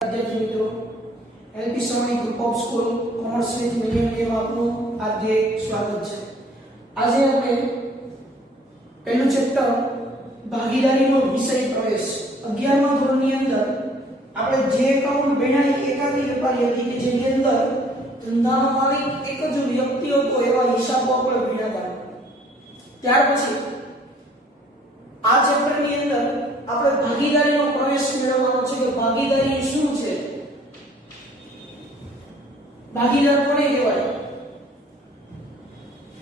विद्यार्थी मित्रों LP Savani group of school commerce with medium में आपनु हार्दिक स्वागत है। आज આપણે પહેલું ચેપ્ટર ભાગીદારીનો વિષય પ્રવેશ 11મા ધોરણની અંદર આપણે જે એકાઉન્ટ ભણ્યા એકાકી વેપારી હતી કે જેની અંદર ધંધાનો માલિક એક જ વ્યક્તિ હતો એવા હિસાબો આપણે ભણ્યા હતા। ત્યાર પછી આ ચેપ્ટરની અંદર આપણે ભાગીદારીનો પ્રવેશ મેળવવાનો છે કે ભાગીદારી શું છે, ભાગીદાર કોને કહેવાય,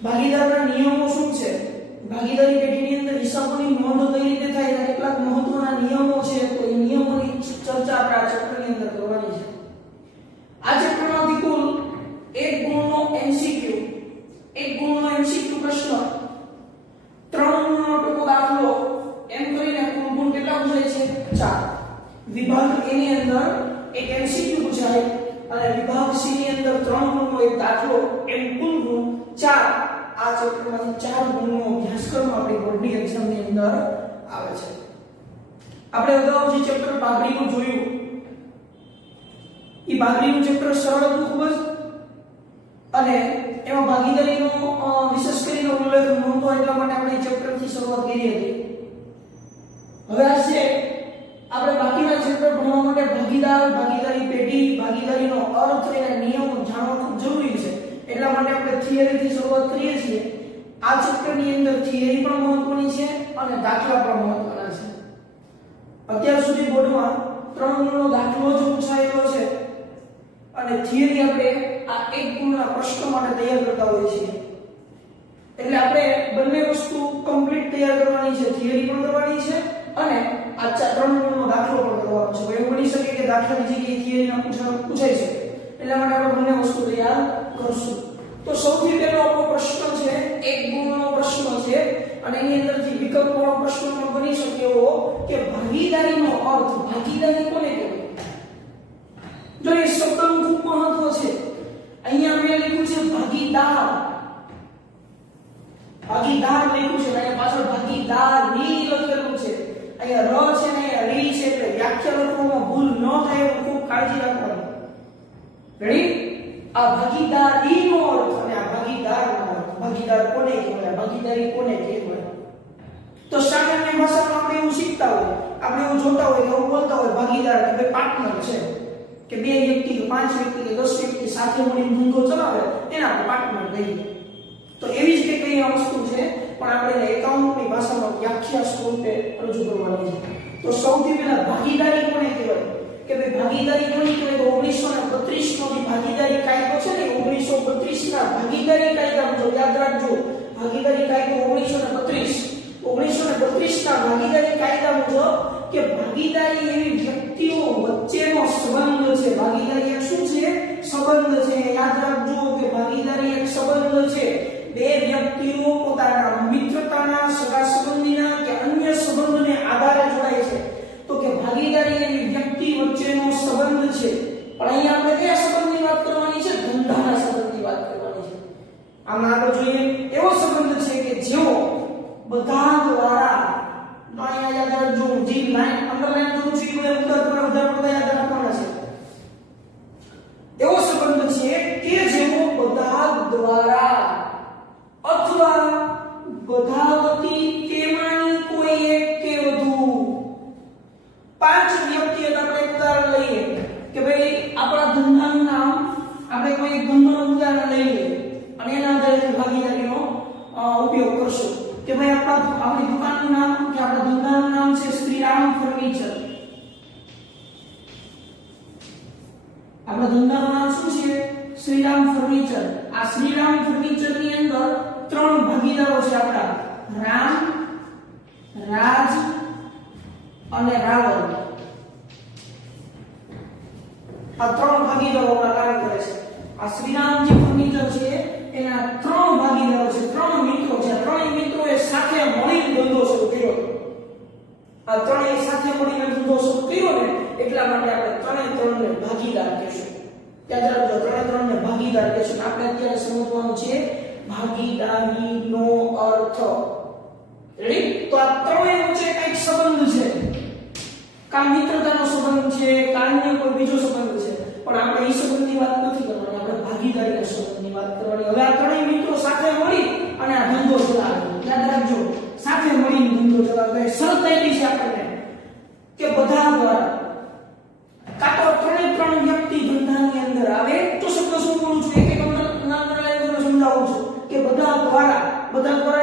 ભાગીદારના નિયમો શું છે, ભાગીદારી પેઢીની અંદર હિસાબોની નોંધ કઈ રીતે થાય અને કેટલાક મહત્વના નિયમો છે તો એ નિયમોની ચર્ચા આપણે આ ચેપ્ટરની અંદર કરવાની છે। આ ચેપ્ટરમાંથી કુલ 1 ગુણનો એમસીક્યુ, 1 ગુણનો એમસીક્યુ પ્રશ્ન, 3 ગુણનો ટૂંકો દાખલો એમ કરીને કુલ ગુણ કેટલા પૂછાય છે? 4। વિભાગ A ની અંદર એક એમસીક્યુ પૂછાય અને વિભાગ C ની અંદર 3 ગુણનો એક દાખલો એમ કુલ ગુણ 4। આ ચેપ્ટરમાંથી 4 ગુણનો અભ્યાસક્રમ આપણી બોર્ડની એક્ઝામની અંદર આવે છે। આપણે અગાઉ જે ચેપ્ટર ભાગરીનું જોયું એ ભાગરીનું ચેપ્ટર સરળ હતું ખૂબ જ અને એમાં ભાગીદારીનો વિશેષ કરીને ઉલ્લેખ નહોતો એટલા માટે આપણે ચેપ્ટરથી શરૂઆત કરી હતી। હવે આજે આપણે બાકીના ચેપ્ટર ભણવા માટે ભાગીદાર, ભાગીદારી પેઢી, ભાગીદારીનો અર્થ અને નિયમો જાણવા ખૂબ જરૂરી છે એટલા માટે આપણે થિયરીથી શરૂઆત કરીએ છીએ। આ ચેપ્ટરની અંદર થિયરી પણ મહત્વની છે અને દાખલા પણ મહત્વના છે। અત્યાર સુધી બોર્ડમાં 3 ગુણનો દાખલો જ પૂછાયેલો છે અને થિયરી આપણે આ 1 ગુણના પ્રશ્નો માટે તૈયાર કરતા હોઈએ છીએ એટલે આપણે બંને વસ્તુ કમ્પ્લીટ તૈયાર કરવાની છે, થિયરી પણ કરવાની છે અને આ 3 ગુણનો દાખલો પણ કરવાનો છે। એવું બની શકે કે દાખલાની જગ્યાએ થિયરીના પૂછાઈ શકે એટલા માટે આપણે બંને વસ્તુ તૈયાર કરશું। તો સૌથી પહેલો આપણો પ્રશ્ન છે 1 ગુણનો પ્રશ્ન છે અને એની અંદરથી વિકલ્પોનો પ્રશ્ન પણ બની શકે એવો કે ભાગીદારીનો અર્થ, ભાગીદારી કોને કહેવાય? જો એ શબ્દનું ખૂબ મહત્વ છે। અહીંયા મેં લખ્યું છે ભાગીદાર, ભાગીદાર લખ્યું છે અને પાછળ ભાગીદારી લખેલું છે। અહીંયા ર છે ને અહીંયા રી છે એટલે વ્યાખ્યા લખવામાં ભૂલ ન થાય એવું ખૂબ કાળજી રાખવાની। રેડી? આ ભાગીદારીનો અર્થ અને આ ભાગીદારનો અર્થ, ભાગીદાર કોને કહેવાય, ભાગીદારી કોને કહેવાય? તો સામાન્ય ભાષામાં આપણે એવું શીખતા હોય, આપણે એવું જોતા હોય કે એવું બોલતા હોય ભાગીદાર કે ભાઈ પાર્ટનર છે કે 2 વ્યક્તિ કે 5 વ્યક્તિ કે 10 વ્યક્તિ સાથે મળીને ધંધો ચલાવે એને આપણે પાર્ટનર કહીએ। તો એવી જ કે કઈ વસ્તુ છે પણ આપણે એકાઉન્ટની ભાષામાં વ્યાખ્યા સ્વરૂપે રજૂ કરવાની છે। તો સૌથી પહેલા ભાગીદારી કોને કહેવાય કે ભાઈ ભાગીદારી કોને કહેવાય? તો 1932 નો જે ભાગીદારી કાયદો છે ને 1932 ના ભાગીદારી કાયદા મુજબ યાદ રાખજો, ભાગીદારી કાયદો 1932 ના ભાગીદારી કાયદા મુજબ કે ભાગીદારી એવી વ્યક્તિઓ વચ્ચેનો સંબંધ છે। ભાગીદારી એક શું છે? સંબંધ છે। યાદ રાખજો કે ભાગીદારી એક સંબંધ છે। 2 વ્યક્તિઓ પોતાના મિત્રતાના, સગા સંબંધીના કે અન્ય સંબંધને આધારે જોડાય છે તો કે ભાગીદારી એવી વ્યક્તિ વચ્ચેનો સંબંધ છે। પણ અહીંયા આપણે કયા સંબંધની વાત કરવાની છે? ધંધાના સંબંધની વાત કરવાની છે। આમાં આગળ જોઈએ એવો સંબંધ છે કે જેઓ બધા દ્વારા અહીંયા યાદ રાખજો, જે લાઈન અંડરલાઈન કરું છું એ બધા યાદ રાખવાના છે। એવો સંબંધ છે કે જેઓ બધા દ્વારા અથવા બધા વતી તેમાંની કોઈ એક કે વધુ 5 વ્યક્તિઓ, આપણે ઉદાહરણ લઈએ કે ભાઈ આપણા ધંધાનું નામ, આપણે કોઈ એક ધંધાનું ઉદાહરણ લઈએ અને એના આધારે ભાગીદારીનો ઉપયોગ કરશું કે ભાઈ આપણી દુકાનનું નામ કે આપણા ધંધાનું નામ છે શ્રીરામ ફર્નિચર। આપણા ધંધાનું નામ શું છે? શ્રીરામ ફર્નિચર। આ શ્રીરામ ફર્નિચર ની અંદર 3 ભાગીદારો છે આપણા, રામ, રાજ અને રાવણ। આ 3 ભાગીદારો કાર્ય કરે છે। આ શ્રીરામ જે ફર્નિચર છે એના 3 ભાગીદારો છે, 3 મિત્રો છે। 3 મિત્રોએ સાથે મળીને ધંધો શરૂ કર્યો। આ 3 સાથે મળીને ધંધો શરૂ કર્યો ને એટલા માટે આપણે 3 ને ભાગીદાર કહેશું। યાદ રાખજો 3 ને ભાગીદાર કહેશું। આપણે અત્યારે સમજવાનું છે ભાગીદારીનો અર્થ। રેડી? તો આ 3 વચ્ચે કઈક સંબંધ છે, કા મિત્રતાનો સંબંધ સંબંધ છે કે અન્ય કોઈ બીજો સંબંધ છે, પણ આપણે એ સંબંધની વાત નથી કરવાની, આપણે ભાગીદારીના સંબંધની વાત કરવાની. હવે આ ત્રણેય મિત્રો સાથે મળી અને આ ધંધો ચલાવે. યાદ રાખજો, સાથે મળીને ધંધો ચલાવે. શરત આપી છે આપણને કે બધા દ્વારા કાં તો ત્રણ વ્યક્તિ ધંધાની અંદર આવે, તો શબ્દ શું બોલું છું, એક નામ લઈને સમજાવું છું કે બધા દ્વારા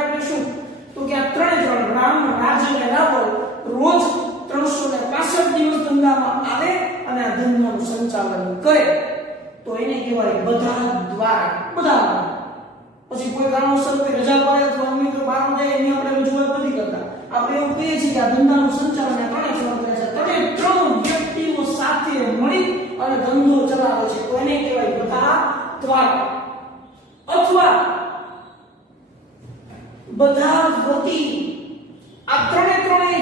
એટલે શું, તો કે આ ત્રણ રામ, રાજ અને રાવણ રોજ 365 દિવસ ધંધામાં આવે અને આ ધંધાનું સંચાલન કરે, તો એને કહેવાય બધા દ્વારા. પછી કોઈ કારણોસર કોઈ રજા પડે તો અમે તો બહાર જાય એની આપણે રજૂઆત નથી કરતા. આપણે એવું કહીએ છીએ કે આ ધંધાનું સંચાલન ત્રણે જણ કરે છે. ત્રણ વ્યક્તિઓ સાથે મળી અને ધંધો ચલાવે છે, તો એને કહેવાય બધા દ્વારા. અથવા બધા વતી. આ ત્રણે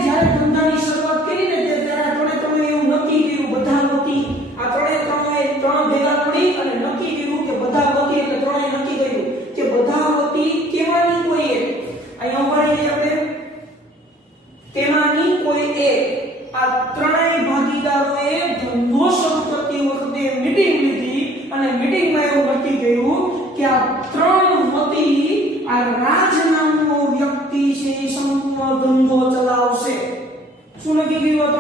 જ્યારે ધંધાની શરૂઆત કરી ને ત્યારે ત્રણે એવું નક્કી કર્યું, બધા વતી. આ ત્રણ ભેગા મળી અને નક્કી કર્યું કે બધા વતી, એટલે ત્રણે નક્કી કર્યું કે બધા વતી તેમાંની કોઈ એક, અહીંયા ઉભારી આપણે, તેમાંની કોઈ એક. આ ત્રણેય ભાગીદારોએ ધંધો શરૂ કરતી વખતે મીટિંગ લીધી અને મીટિંગમાં એવું નક્કી કર્યું કે આ ત્રણ વતી આ રાજ નામનો વ્યક્તિ છે સંપૂર્ણ ધંધો ચલાવશે. શું નક્કી કર્યું?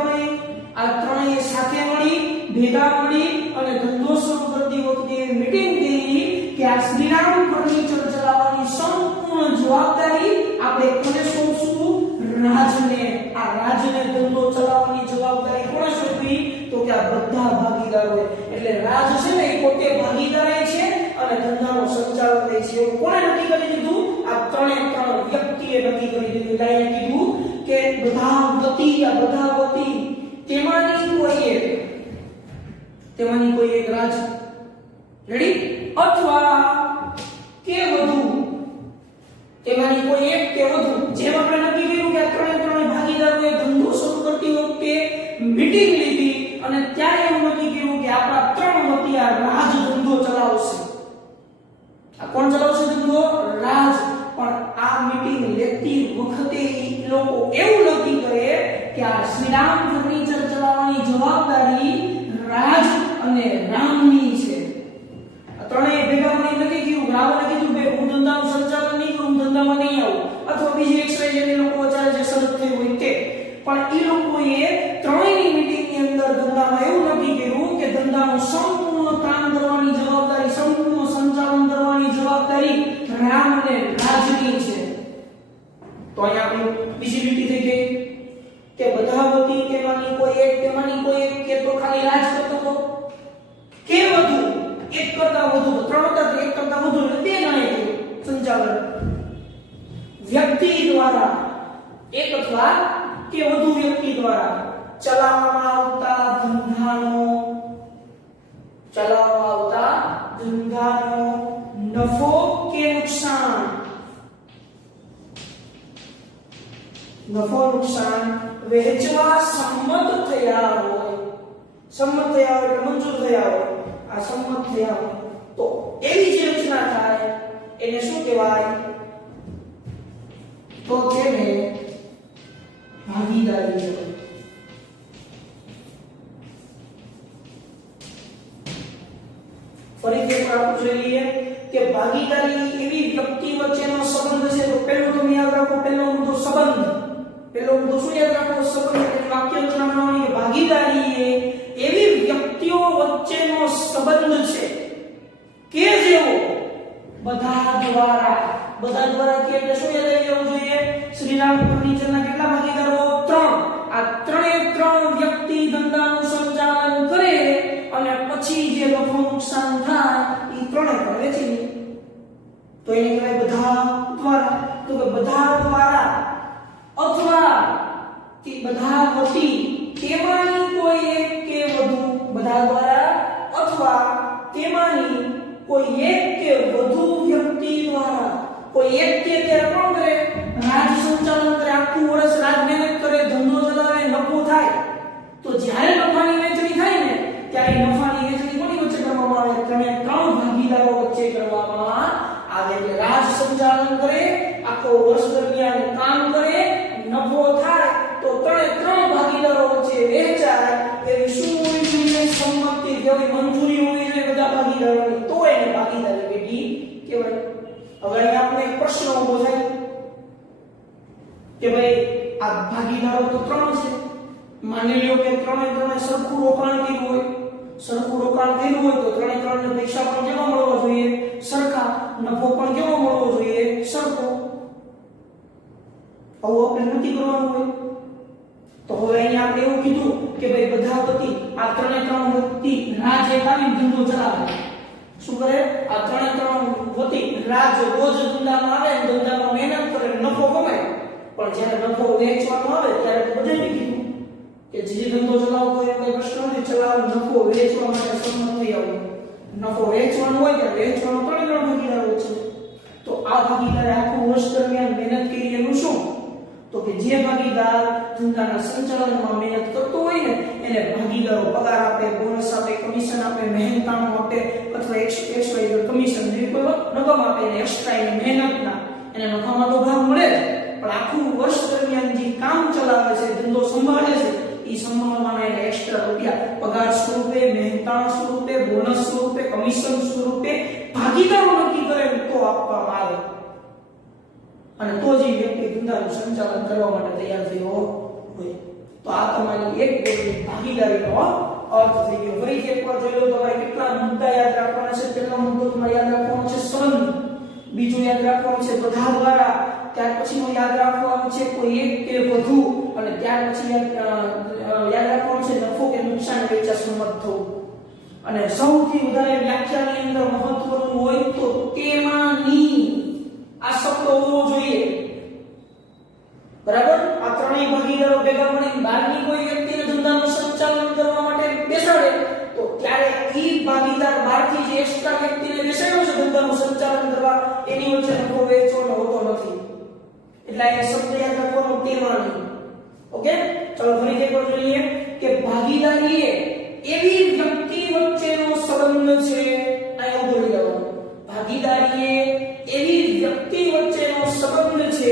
આ ત્રણેય સાથે મળી, ભેગા મળી અને ધંધો શરૂ કરતી વખતે મીટિંગ કરી કે આ શ્રીરામ ફર્નિચર ચલાવવાની સંપૂર્ણ જવાબદારી આપણે કોને સોંપશું? રાજને. આ રાજને ધંધો ચલાવવાની જવાબદારી કોને સોંપી? તો કે આ બધા ભાગીદારોએ. એટલે રાજ છે ને એ પોતે ભાગીદાર છે અને ધંધાનો સંચાલન કરે છે. એવું કોણે નક્કી કરી દીધું? આ ત્રણ વ્યક્તિએ નક્કી કરી દીધું. એટલે એને કીધું કે બધા વતી તેમાંની કોઈ એક રાજ. રેડી? અથવા કે વધુ, તેમાંની કોઈ એક કે વધુ. જેમ આપણે નક્કી કર્યું કે આ ત્રણે ભાગીદારોએ ધંધો શરૂ કરતી વખતે મીટિંગ લીધી અને ત્યારે એવું નક્કી કર્યું કે આપણા ત્રણ વતી આ રાજ ધંધો ચલાવશે. આ કોણ ચલાવશે ધંધો? રાજ. પણ આ મીટિંગ લેતી વખતે લોકો એવું નક્કી કરે કે આ શ્રીરામ ફર્નિચર ચલાવવાની જવાબદારી રાજ અને રામની છે. આ ત્રણેય ભેગા મળીને નક્કી કર્યું. રાવણે કીધું કે હું ધંધાનું સંચાલન નહીં કરું, હું ધંધામાં નહીં આવું, અથવા બીજી એક્સરે જેને લોકો વચારે જે શરત થઈ હોય તે. પણ એ લોકોએ ત્રણેયની મીટિંગની અંદર ધંધામાં એવું નક્કી કર્યું કે ધંધાનું સંપૂર્ણ કામ કરવાની જવાબદારી, સંપૂર્ણ સંચાલન કરવાની જવાબદારી રામ અને રાજની છે. તો અહીંયા આપણી બીજી લીટી થઈ ગઈ કે બધા વતી તેમાંની કોઈ એક કે તો ખાલી રાજ કરતો હતો કે વધુ, એક કરતા વધુ, ત્રણ કરતા એક કરતા વધુ, એટલે બે ગણાય સંચાલન વ્યક્તિ દ્વારા, એક અથવા કે વધુ વ્યક્તિ દ્વારા ચલાવવામાં આવતા ધંધાનો નફો કે નુકસાન વહેંચવા સંમત થયા હોય, એટલે મંજૂર થયા હોય, આ સંમત થયા હોય તો એવી જે રચના થાય એને શું કહેવાય? તો તેને ભાગીદારી કહેવાય. ફરીથી આપણે જોઈ લઈએ કે ભાગીદારી એવી વ્યક્તિ વચ્ચેનો સંબંધ છે. તો પહેલું તમે યાદ રાખો, પહેલો મુદ્દો સંબંધ. પહેલો મુદ્દો શું યાદ રાખો? સંબંધ. એટલે વાક્ય રચના બનાવવાની કે ભાગીદારી એ એવી વ્યક્તિઓ વચ્ચેનો સંબંધ છે કે જેઓ બધા દ્વારા કે એટલે શું યાદ આવી જવું જોઈએ? શ્રીરામ ફર્નિચરના કેટલા ભાગીદારો? 3. આ ત્રણ વ્યક્તિ ધંધાનું સંચાલન કરે અને પછી જે નફો નુકસાન થાય એ ત્રણે પણ વેચી લે. તો એને કહેવાય બધા દ્વારા. તો કે બધા દ્વારા અથવા કે બધા વતી તેમાંની કોઈ એક કે વધુ, બધા દ્વારા અથવા તેમાંની કોઈ એક કે વધુ વ્યક્તિ દ્વારા. કોઈ એક કે ત્યારે કોણ કરે? રાજ સંચાલન કરે, આખું વર્ષ રાજ મહેનત કરે, ધંધો ચલાવે, નફો થાય. તો જ્યારે નફાની વહેંચણી થાય ને ત્યારે નફાની વહેંચણી કોની વચ્ચે કરવામાં આવે? ત્રણ ભાગીદારો વચ્ચે કરવામાં આવે. એટલે રાજ સંચાલન કરે, આખો વર્ષ દરમિયાન કામ કરે, નફો થાય તો ત્રણ ભાગીદારો વચ્ચે વહેંચાય. એવી શું ઉભો થાય કે ભાઈ આ ભાગીદારો તો ત્રણ છે, માની લ્યો કે ત્રણે સરખું રોકાણ કર્યું હોય, તો ત્રણે પૈસા પણ કેવા મળવા જોઈએ? સરખા. નફો પણ કેવો મળવો જોઈએ? સરખો. આવું આપણે નક્કી કરવાનું હોય. તો હવે અહીંયા આપણે એવું કીધું કે ભાઈ બધા વતી આ ત્રણે વ્યક્તિ રાજ એકાવીને ધંધો ચલાવે. શું કરે? આ ત્રણે વતી રાજ રોજ ધંધામાં આવે, ધંધામાં મહેનત કરે, નફો કમાય. પણ જ્યારે નફો વેચવાનો આવે ત્યારે બધે કીધું કે જે ધંધો ચલાવતો હોય કોઈ પ્રશ્ન નથી, ચલાવવાનો નફો વેચવા માટે સંમત થઈ આવો. નફો વેચવાનો હોય ત્યારે વેચવાનો ત્રણ ભાગીદારો છે. તો આ ભાગીદારે આખું વર્ષ દરમિયાન મહેનત કરી એનું શું? તો કે જે ભાગીદાર ધંધાના સંચાલનમાં મહેનત કરતો હોય ને એને ભાગીદારો પગાર આપે, બોનસ આપે, કમિશન આપે, મહેનતાણું આપે અથવા એક્સ્ટ્રા કમિશન રકમ આપે, એને એક્સ્ટ્રા એની મહેનતના એને નફામાં તો ભાગ મળે જ, પણ આખું વર્ષ દરમિયાન જે કામ ચલાવે છે, ધંધો સંભાળે છે, એ સંભાળવાના એને એક્સ્ટ્રા રૂપિયા પગાર સ્વરૂપે, મહેનતાણ સ્વરૂપે, બોનસ સ્વરૂપે, કમિશન સ્વરૂપે ભાગીદારો નક્કી કરે તો આપવામાં આવે. અને તો જે વ્યક્તિ ધંધાનું સંચાલન કરવા માટે તૈયાર થયો હોય. તો આ તમારી એક ભાગીદારીનો અર્થ થઈ ગયો. ફરીથી એકવાર જોઈ લો. તમારે કેટલા મુદ્દા યાદ રાખવાના છે? પહેલો મુદ્દો તમારે યાદ રાખવાનો છે સંબંધ, બીજું યાદ રાખવાનું છે બધા દ્વારા, ત્યાર પછીનું યાદ રાખવાનું છે કોઈ એક કે વધુ, અને ત્યાર પછી યાદ રાખવાનું છે નફો કે નુકસાન વેચા સંમત થવું. અને સૌથી વધારે વ્યાખ્યાની અંદર મહત્વનું હોય તો તેમાંની આ શબ્દ હોવો જોઈએ. બરાબર? આ ત્રણેય ભાગીદારો ભેગા મળીને બહારની કોઈ વ્યક્તિને ધંધાનું સંચાલન કરવા માટે બેસાડે તો ત્યારે ઈ ભાગીદાર બહારથી જે એક્સ્ટ્રા વ્યક્તિને બેસાડ્યો છે ધંધાનું સંચાલન કરવા, એની વચ્ચે નફો વેચવાનો હોતો નથી. એટલે આ શબ્દ યાદ રાખવાનો તેમાંની. ઓકે? ચલો ફરી એકવાર જોઈએ કે ભાગીદારી એવી વ્યક્તિ વચ્ચેનો સંબંધ છે. અહીંયા બોલી જાઓ. ભાગીદારી એવી વ્યક્તિ વચ્ચેનો સંબંધ છે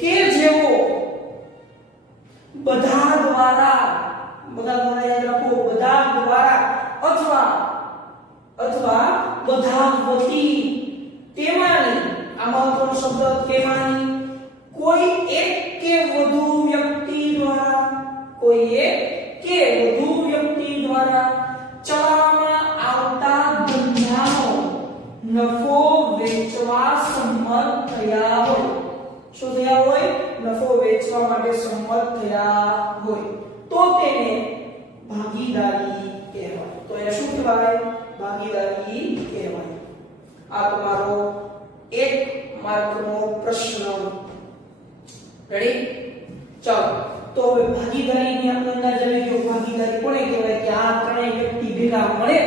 કે જેઓ બધા દ્વારા યાદ રાખો, બધા દ્વારા અથવા બધા વતી તેમાંની, આ મહત્વનો શબ્દ તેમાંની કોઈ એક કે વધુ વ્યક્તિ દ્વારા ચલાવવામાં આવતા ધંધાનો નફો વેચવા સંમત થયા હોય. શું થયા હોય? નફો વેચવા માટે સંમત થયા હોય તો તેને ભાગીદારી કહેવાય. તો એ શું કહેવાય? ભાગીદારી કહેવાય. આ તમારો 1 માર્કનો પ્રશ્ન. રેડી? ચાલો તો હવે ભાગીદારીની અંદાજ આવી ગયો. ભાગીદારી કોને કહેવાય? કે આ ત્રણેય વ્યક્તિ ભેગા મળે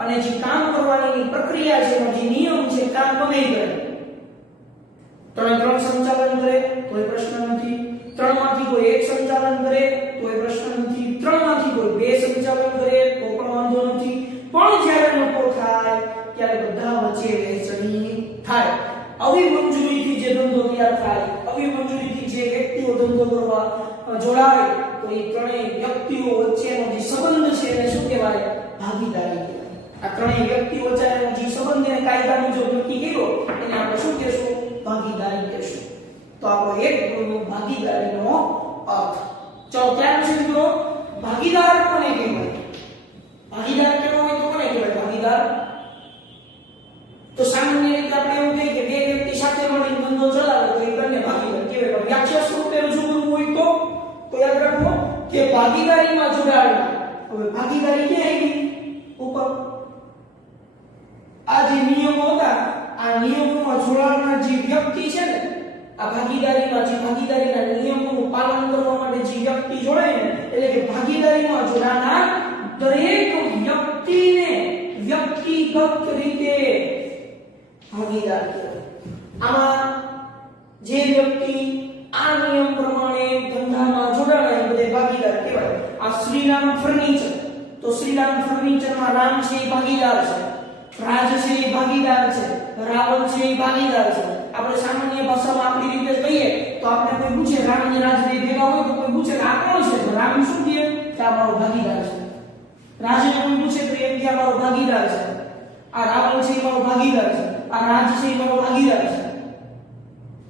અને જે કામ કરવાની પ્રક્રિયા છે, જે નિયમ છે, કામ ગમે કરે. ત્રણ સંચાલન કરે કોઈ પ્રશ્ન નથી, ત્રણમાંથી કોઈ એક સંચાલન કરે કોઈ પ્રશ્ન નથી, ત્રણમાંથી કોઈ બે સંચાલન કરે તો પણ વાંધો નથી. પણ જ્યારે નફો થાય ત્યારે બધા વચ્ચે વહેંચણી થાય. આવી મંજૂરીથી જે ધંધો તૈયાર થાય, આવી મંજૂરીથી જે વ્યક્તિઓ ધંધો કરવા જોડાય તો એ ત્રણેય વ્યક્તિઓ વચ્ચેનો જે સંબંધ છે એને શું કહેવાય? ભાગીદારી કહેવાય. આ ત્રણેય વ્યક્તિઓ વચ્ચેનો જે સંબંધ એને કાયદા મુજબ નક્કી કર્યો એને આપણે શું કહેશું? ભાગીદારી કહેશું. તો આપણો એક ગુણનો ભાગીદારીનો અર્થ. ચલો ત્યાર પછી મિત્રો ભાગીદાર કોને કહેવાય? ભાગીદાર કેવો હોય તો કોને કહેવાય ભાગીદાર? તો સામાન્ય રીતે આપણે એવું કહીએ કે બે વ્યક્તિ સાથે મળીને ધંધો ચલાવે તો એ બંને ભાગીદાર કહેવાય. પણ વ્યાખ્યા સ્વરૂપે રજૂ કરવું હોય તો યાદ રાખો કે ભાગીદારીમાં જોડાયેલા. હવે ભાગીદારી ક્યાં આવી? ઉપર આ જે નિયમો હતા, આ નિયમોમાં જોડાનાર જે વ્યક્તિ છે ને, આ ભાગીદારીમાં જે ભાગીદારીના નિયમોનું પાલન કરવા માટે જે વ્યક્તિ જોડાય ને, એટલે કે ભાગીદારીમાં જોડાનાર દરેક વ્યક્તિને વ્યક્તિગત રીતે ભાગીદાર કહેવાય. આમાં જે વ્યક્તિ આ નિયમ પ્રમાણે ધંધામાં જોડાણા એ બધે ભાગીદાર કહેવાય. આ શ્રીરામ ફર્નિચર, તો શ્રીરામ ફર્નિચરમાં રામ છે એ ભાગીદાર છે, રાજ છે એ ભાગીદાર છે, રાવણ છે એ ભાગીદાર છે. આપણે સામાન્ય ભાષામાં આપણી રીતે કહીએ તો આપણે કોઈ પૂછે રામ અને રાજ બે ભેગા હોય તો કોઈ પૂછે કે આ કોણ છે? તો રામ શું કહે કે આ મારો ભાગીદાર છે. રાજને કોઈ પૂછે તો એમ કે આ મારો ભાગીદાર છે. આ રાવણ છે એ મારો ભાગીદાર છે. આ રાજ છે એ મારો ભાગીદાર છે.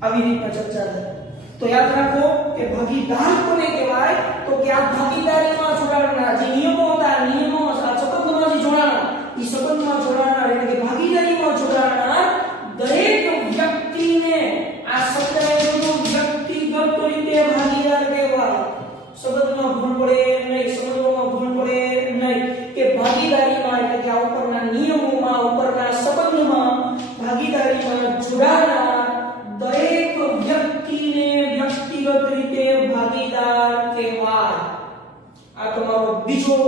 આવી રીતના ચર્ચા થાય. તો યાદ રાખો કે ભાગીદાર કોને કહેવાય? તો કે આ ભાગીદારીમાં જોડાણના જે નિયમો હતા, નિયમો આ સંબંધમાં જે જોડાણા, એ સંબંધમાં જોડાણના એટલે કે ભાગીદારીમાં જોડાણના દરેક વ્યક્તિને આ શબ્દને જોડો વ્યક્તિગત રીતે ભાગીદાર કહેવાય. સંબંધમાં ભૂલ પડે નહીં, સંબંધોમાં ભૂલ પડે નહીં કે ભાગીદારીમાં એટલે કે આ ઉપરના નિયમોમાં, ઉપરના સંબંધમાં ભાગીદારીમાં જોડાનાર દરેક વ્યક્તિને વ્યક્તિગત રીતે ભાગીદાર કહેવાય. આ તમારો બીજો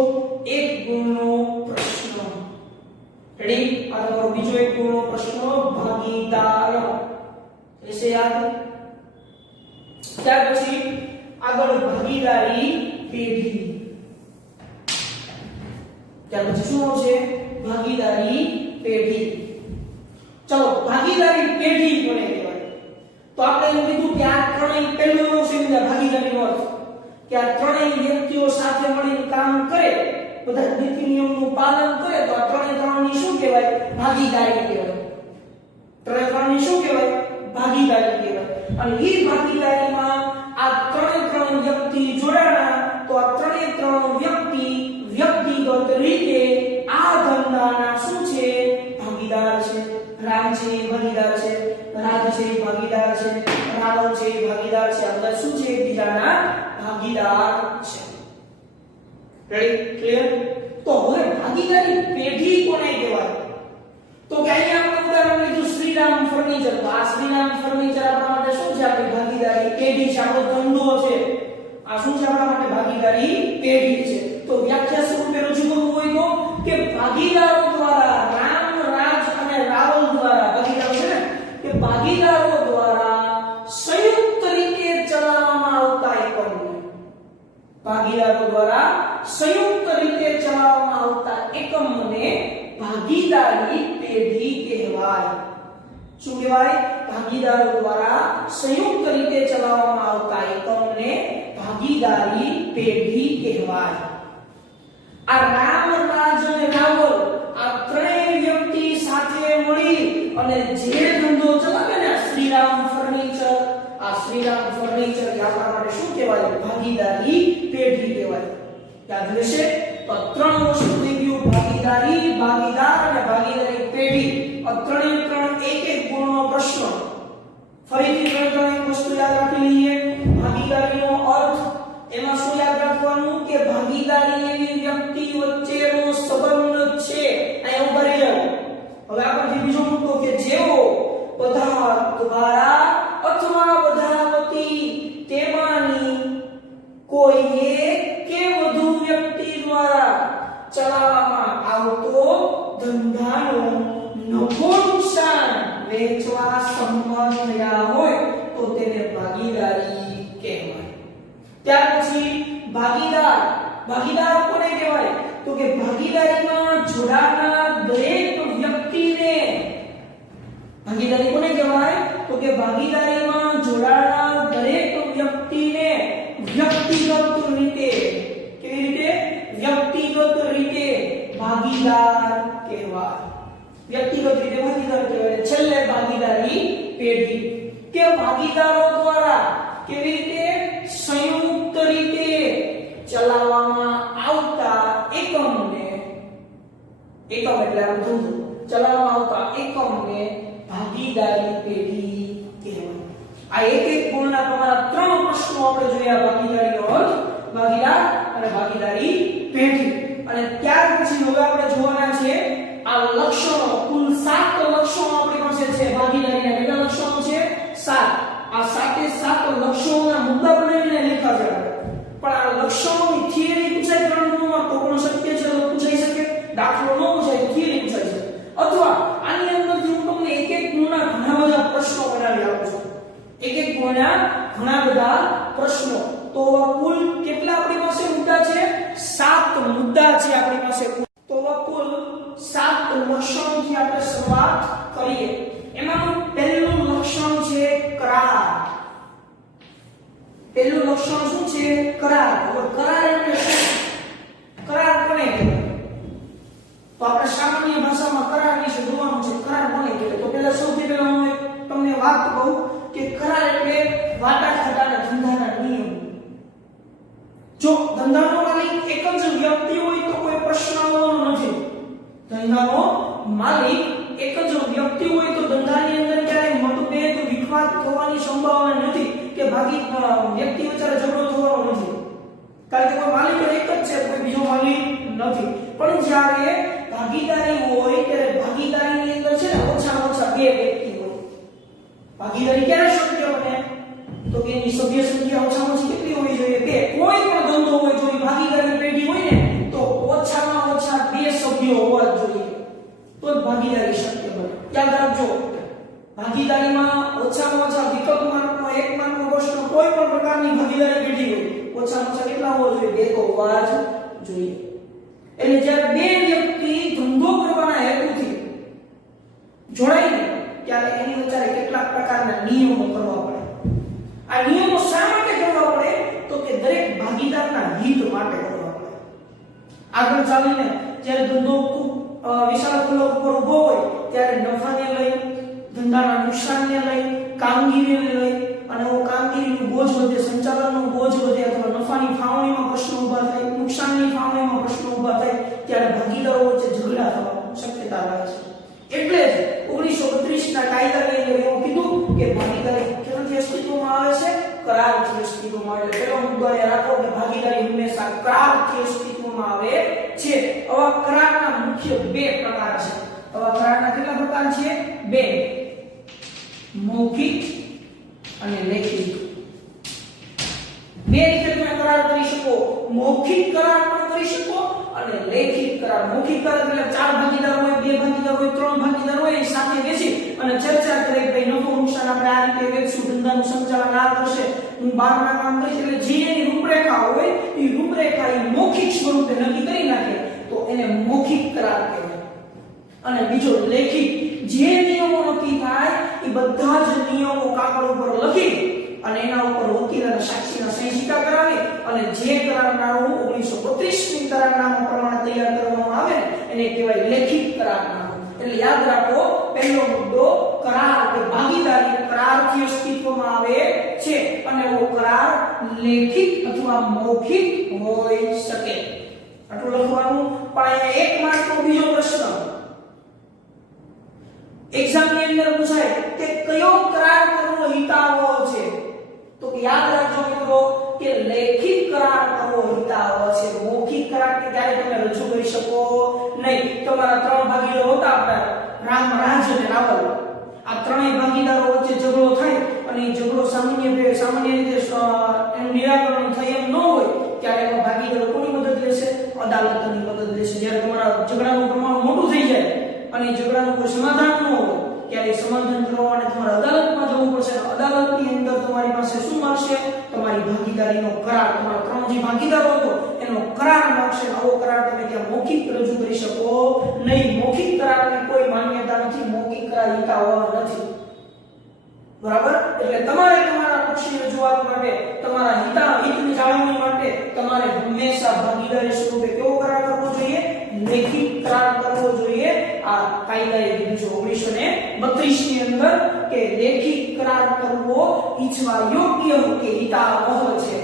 એક ગુણનો પ્રશ્ન. રેડી? આ તમારો બીજો એક ગુણનો પ્રશ્ન ભાગીદાર. એસે યાદ. ત્યાર પછી આગળ ભાગીદારી પેઢી. ત્યાર પછી શું આવશે? ભાગીદારી પેઢી. ચલો, ભાગીદારી પેઢી કોને કહેવાય? તો આપણે એમ કીધું કે આ ત્રણેય પહેલું એવું સમજ્યા ભાગીદારીનો અર્થ કે આ ત્રણેય વ્યક્તિઓ સાથે મળીને કામ કરે, બધા નીતિ નિયમનું પાલન કરે, તો આ ત્રણની શું કહેવાય? ભાગીદારી કહેવાય. ત્રણની શું કહેવાય? ભાગીદારી કહેવાય. અને એ ભાગીદારીમાં આ ત્રણ વ્યક્તિ જોડાણા, તો આ ત્રણ વ્યક્તિ વ્યક્તિગત રીતે આ ધંધાના શું છે? ભાગીદાર છે. રામ છે એ ભાગીદાર છે, રાજ છે એ ભાગીદાર છે, રાવણ છે એ ભાગીદાર છે. આ બધા શું છે? એકબીજાના ભાગીદાર છે. રેડી? ક્લિયર? તો હવે ભાગીદારી પેઢી કોને કહેવાય? તો કે અહીંયા આપણે ઉદાહરણ લીધું શ્રીરામ ફર્નિચર. તો આ શ્રીરામ ફર્નિચર આપણા માટે શું છે? આપણી ભાગીદારી પેઢી છે, આપણો ધંધો છે. આ શું છે? આપણા માટે ભાગીદારી પેઢી છે. તો વ્યાખ્યા સ્વરૂપે રજૂ કરવું હોય તો કે ભાગીદારો દ્વારા, રામ, રાજ અને રાવણ દ્વારા, ભાગીદારો છે ને, કે ભાગીદારો દ્વારા સંયુક્ત રીતે ચલાવવામાં આવતા એકમને, ભાગીદારો દ્વારા સંયુક્ત રીતે ચલાવવામાં આવતા એકમને ભાગીદારી પેઢી કહેવાય. શું કહેવાય? ભાગીદારો દ્વારા સંયુક્ત રીતે ચલાવવામાં આવતા એકમને ભાગીદારી પેઢી કહેવાય. આ રામ, રાજ અને રાવણ આ ત્રણેય વ્યક્તિ સાથે મળી અને જે ધંધો ચલાવે ને, શ્રીરામ ફર્નિચર, આ શ્રીરામ ફર્નિચર આપણા માટે શું કહેવાય? ભાગીદારી પેઢી કહેવાય. યાદ રહેશે? તો ત્રણ વસ્તુ થઈ ગયું: ભાગીદારી, ભાગીદાર અને ભાગીદારી પેઢી. આ ત્રણ એક ગુણનો પ્રશ્ન. ફરીથી ત્રણ વસ્તુ યાદ રાખી લઈએ. ભાગીદારીનો અર્થ, એમાં શું યાદ રાખવાનું? કે ભાગીદારી એવી વ્યક્તિ વચ્ચેનો સંબંધ છે. અહીં ઉભા રહી જાઓ. હવે આપણને બીજો મુદ્દો કે જેઓ બધા દ્વારા અથવા બધા વતી તેમાંની કોઈ એક કે વધુ વ્યક્તિ દ્વારા ચલાવવામાં આવતો ધંધાનો નફો નુકસાન વેચવા સંમત થયા હોય તો તેને ભાગીદારી કહેવાય. ત્યાર પછી ભાગીદાર. ભાગીદાર કોને કહેવાય? તો કે ભાગીદારીમાં જોડાનાર દરેક વ્યક્તિને. ભાગીદારી કોને કહેવાય? તો કે ભાગીદારીમાં જોડાનાર દરેક વ્યક્તિને વ્યક્તિગત રીતે, કેવી રીતે? વ્યક્તિગત રીતે ભાગીદાર કહેવાય. વ્યક્તિગત રીતે ભાગીદાર કહેવાય. છેલ્લે ભાગીદારી પેઢી કે ભાગીદારો દ્વારા કેવી રીતે? સંયુક્ત રીતે ચલાવવામાં આવતા એકમને, એકમ એટલે આ ધંધો, ચલાવવામાં આવતા એકમને ભાગીદારી પેઢી કહેવાય. આ એક ગુણના તમારા ત્રણ પ્રશ્નો આપણે જોયા: ભાગીદારીનો અર્થ, ભાગીદાર અને ભાગીદારી પેઢી. અને ત્યાર પછી હવે આપણે જોવાના છે આ લક્ષણો. કુલ 7 લક્ષણો આપણી પાસે છે ભાગીદારીના. કેટલા લક્ષણો છે? 7. આ 7 લક્ષણોના મુદ્દા બનાવીને લખ્યા છે. પણ આ લક્ષણોની થિયરી પૂછાય 3 ગુણમાં તો પણ શક્ય છે, તો પૂછાઈ શકે. દાખલો ન પૂછાય તો થિયરી પૂછાય છે. અથવા આની અંદરથી હું તમને એક ગુણના ઘણા બધા પ્રશ્નો બનાવી આપું છું. એક ગુણના ઘણા બધા પ્રશ્નો. તો કુલ કેટલા આપણી પાસે મુદ્દા છે? 7 મુદ્દા છે આપણી પાસે. તો કુલ 7 લક્ષણોથી આપણે શરૂઆત કરીએ. એમાં પહેલું લક્ષણ છે કરાર. પહેલું લક્ષણ શું છે? કરાર. હવે કરાર એટલે શું? કરાર કોને કહેવાય? તો આપણે સામાન્ય ભાષામાં કરાર વિશે જોવાનું છે. કરાર કોને કહેવાય? તો પહેલા સૌથી પહેલા હું તમને વાત કહું કે કરાર જરૂરી નથી. પણ જ્યારે ભાગીદારી હોય ત્યારે ભાગીદારીની અંદર છે ને ઓછામાં ઓછા બે વ્યક્તિ હોય. ભાગીદારી ક્યારે શક્ય બને? તો કે એની સભ્ય સંખ્યા ઓછામાં ઓછી કેટલી હોવી જોઈએ? બે. કોઈ પણ ધંધો હોય જો ભાગીદારી પેઢી હોય ને તો ઓછામાં ઓછા બે સભ્યો હોવા જોઈએ તો જ ભાગીદારી શક્ય બને. યાદ રાખજો, ભાગીદારીમાં ઓછામાં ઓછા વિકલ્પ માર્ગનો એક માર્ગનો પ્રશ્ન કોઈ પણ પ્રકારની ભાગીદારી પેઢી હોય ઓછામાં ઓછા કેટલા હોવા જોઈએ? બે તો હોવા જ જોઈએ. એટલે જ્યારે બે વ્યક્તિ ધંધો કરવાના હેતુથી જોડાય ને ત્યારે એની વચ્ચે કેટલાક પ્રકારના નિયમો કરવા પડે. આ નિયમો શા માટે કરવા પડે? તો કે દરેક ભાગીદારના હિત માટે કરવા પડે. આગળ ચાલીને જ્યારે ધંધો ખૂબ વિશાળ ફલક ઉપર ઉભો હોય ત્યારે નફાને લઈ, ધંધાના નુકસાનને લઈ, કામગીરીને લઈ અને કામગીરીનું બોજ વધે, સંચાલનનો બોજ વધે અથવા નફાની ફાળવણીમાં પ્રશ્નો ઊભા થાય, નુકસાનની ફાળવણીમાં પ્રશ્નો ઊભા થાય ત્યારે ભાગીદારો વચ્ચે ઝઘડા થવાની શક્યતા રહે છે. એટલે જ 1932 ના કાયદાની અંદર એવું કીધું કે ભાગીદારી ક્યાંથી અસ્તિત્વમાં આવે છે? કરારથી અસ્તિત્વમાં આવે. પેલો મુદ્દો એ રાખો કે ભાગીદારી હંમેશા કરારથી અસ્તિત્વમાં આવે છે. આવા કરારના મુખ્ય બે પ્રકાર છે. આવા કરારના કેટલા પ્રકાર છે? બે. મૌખિક અને લેખિત. બે રીતે તમે કરાર કરી શકો. મૌખિક કરાર પણ કરી શકો અને લેખિત કરાર. મૌખિક કરાર એટલે ચાર ભાગીદાર હોય, બે ભાગીદાર હોય, ત્રણ ભાગીદાર હોય સાથે બેસી અને ચર્ચા કરે કે ભાઈ નફો નુકસાન આપણે આ રીતે વેચશું, ધંધાનું સંચાલન આ કરશે, હું બહારના કામ કરીશ. એટલે જે એની રૂપરેખા હોય એ રૂપરેખા એ મૌખિક સ્વરૂપે નક્કી કરી નાખે તો એને મૌખિક કરાર કહેવાય. અને બીજો લેખિત, જે નિયમો નક્કી થાય એ બધા જ નિયમો કાગળ ઉપર લખી અને એના ઉપર વકીલ અને સાક્ષીના સહી સિક્કા કરાવી અને જે કરારનામું 1932 ની કરારનામું પ્રમાણે તૈયાર કરવામાં આવે એને કહેવાય લેખિત કરારનામું. એટલે યાદ રાખો, પહેલો મુદ્દો કરાર કે ભાગીદારી કરારથી અસ્તિત્વમાં આવે છે અને वो કરાર લેખિત અથવા મૌખિક હોઈ શકે. આટલું લખવાનું. પણ એક માર્કનો બીજો પ્રશ્ન એક્ઝામ ની અંદર પૂછાય કે કયો કરાર કરવો હિતાવહ છે? તો યાદ રાખજો મિત્રો કે લેખિત કરાર કરવો હિતાવહ છે. મૌખિક કરાર કે ત્યારે તમે રજૂ કરી શકો નહીં. તમારા ત્રણ ભાગીદારો હતા આપણા રામ, રાજ અને રાવલ. આ ત્રણેય ભાગીદારો વચ્ચે ઝઘડો થાય અને એ ઝઘડો સામાન્ય રીતે એનું નિરાકરણ થાય એમ ન હોય ત્યારે એમાં ભાગીદારો કોની મદદ લેશે? અદાલતની મદદ લેશે. જ્યારે તમારા ઝઘડાનું પ્રમાણ મોટું થઈ જાય અને ઝઘડાનું કોઈ સમાધાન ન હોય ત્યારે સમાધાન કરવા માટે તમારે અદાલતમાં જવું પડશે. અદાલતની અંદર તમારી પાસે શું મળશે? તમારી ભાગીદારીનો કરાર. તમારા ત્રણ જે ભાગીદારો હતો એનો કરાર મળશે. આવો કરાર તમે ત્યાં મૌખિક રજૂ કરી શકો નહીં. મૌખિક કરારની કોઈ માન્યતા નથી. મૌખિક કરાર હિતાવહ નથી. બરાબર? એટલે તમારે તમારા પક્ષની રજૂઆત માટે, તમારા હિતની જાળવણી માટે તમારે હંમેશા ભાગીદારી સ્વરૂપે કેવો કરાર કરવો જોઈએ? લેખિત કરાર કરવો જોઈએ. આ કાયદાએ કીધું છે 1932 ની અંદર કે લેખિત કરાર કરવો ઈચ્છવા યોગ્ય કે હિતાવહ છે.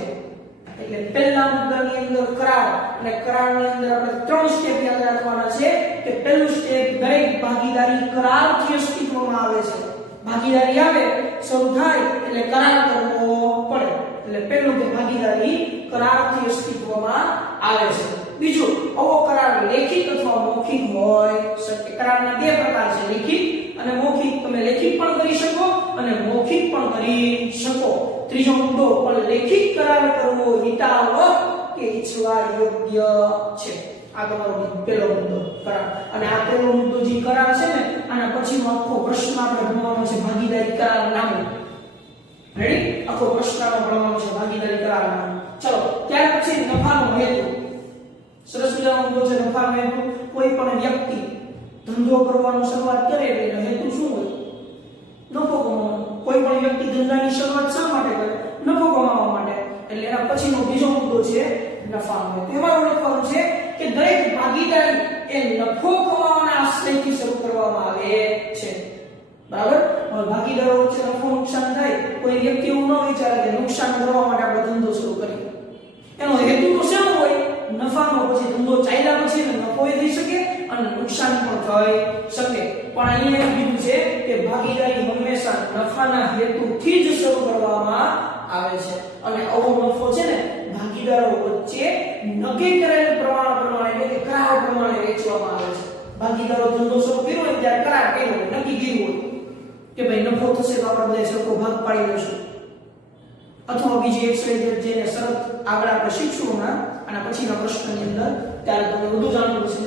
એટલે પહેલા મુદ્દાની અંદર કરાર અને કરારની અંદર આપણે ત્રણ સ્ટેપ યાદ રાખવાના છે કે પહેલું સ્ટેપ દરેક ભાગીદારી કરારથી અસ્તિત્વમાં આવે છે. ભાગીદારી આવે શરૂ થાય એટલે કરાર કરવો પડે. એટલે પહેલું કે ભાગીદારી કરારથી અસ્તિત્વમાં આવે છે. બીજું, આવો કરાર લેખિત અથવા મૌખિક હોય શકે. કરારના બે પ્રકાર છે, લેખિત અને મૌખિક. તમે લેખિત પણ કરી શકો અને મૌખિક પણ કરી શકો. ત્રીજો મુદ્દો, પણ લેખિત કરાર કરવો હિતાવહ કે ઈચ્છવા યોગ્ય છે. આ તમારો પહેલો મુદ્દો કરાર. અને આ પહેલો મુદ્દો જે કરાર છે ને આના પછીનો આખો પ્રશ્ન આપણે ભણવાનો છે ભાગીદારી કરારનામું. રેડી? આખો પ્રશ્ન ભણવાનો છે ભાગીદારી કરારનામું. ચલો, ત્યાર પછી નફાનો હેતુ. સરસ મજાનો મુદ્દો છે નફાનો હેતુ. કોઈ પણ વ્યક્તિ ધંધો કરવાનો શરૂઆત કરે એટલે હેતુ શું હોય? નફો કમાવાનો. કોઈ પણ વ્યક્તિ ધંધાની શરૂઆત શા માટે કરે? નફો કમાવા માટે. એટલે એના પછીનો બીજો મુદ્દો છે નફાનો હેતુ. એમાં લખવાનું છે કે દરેક ભાગીદારી એ નફો કમાવાના આશયથી શરૂ કરવામાં આવે છે. બરાબર? હવે ભાગીદારો વચ્ચે નફો નુકસાન થાય, કોઈ વ્યક્તિ એવું ન વિચારે કે નુકસાન કરવા માટે આપણે ધંધો શરૂ કરીએ. એનો હેતુ તો શું હોય? નફાનો. પછી ધંધો ચાલ્યા પછી નફો થઈ શકે અને નુકસાન પણ થઈ શકે. પણ અહીંયા એમ કીધું છે કે ભાગીદારી હંમેશા નફાના હેતુથી જ શરૂ કરવામાં આવે છે. અને આવો નફો છે ને ભાગીદારો વચ્ચે નક્કી કરેલ પ્રમાણ વહેંચવામાં આવે છે. ભાગીદારો ધંધો શરૂ કર્યો હોય ત્યારે કરાર કર્યો હોય, નક્કી કર્યું હોય કે ભાઈ નફો થશે તો આપણે બધા સરખો ભાગ પાડી લઈશું, અથવા બીજી એક સાઈડ જેને શરત આગળ આપણે શીખશું ના અને પછીના પ્રશ્નની અંદર ત્યારે તમને વધુ જાણવું છે.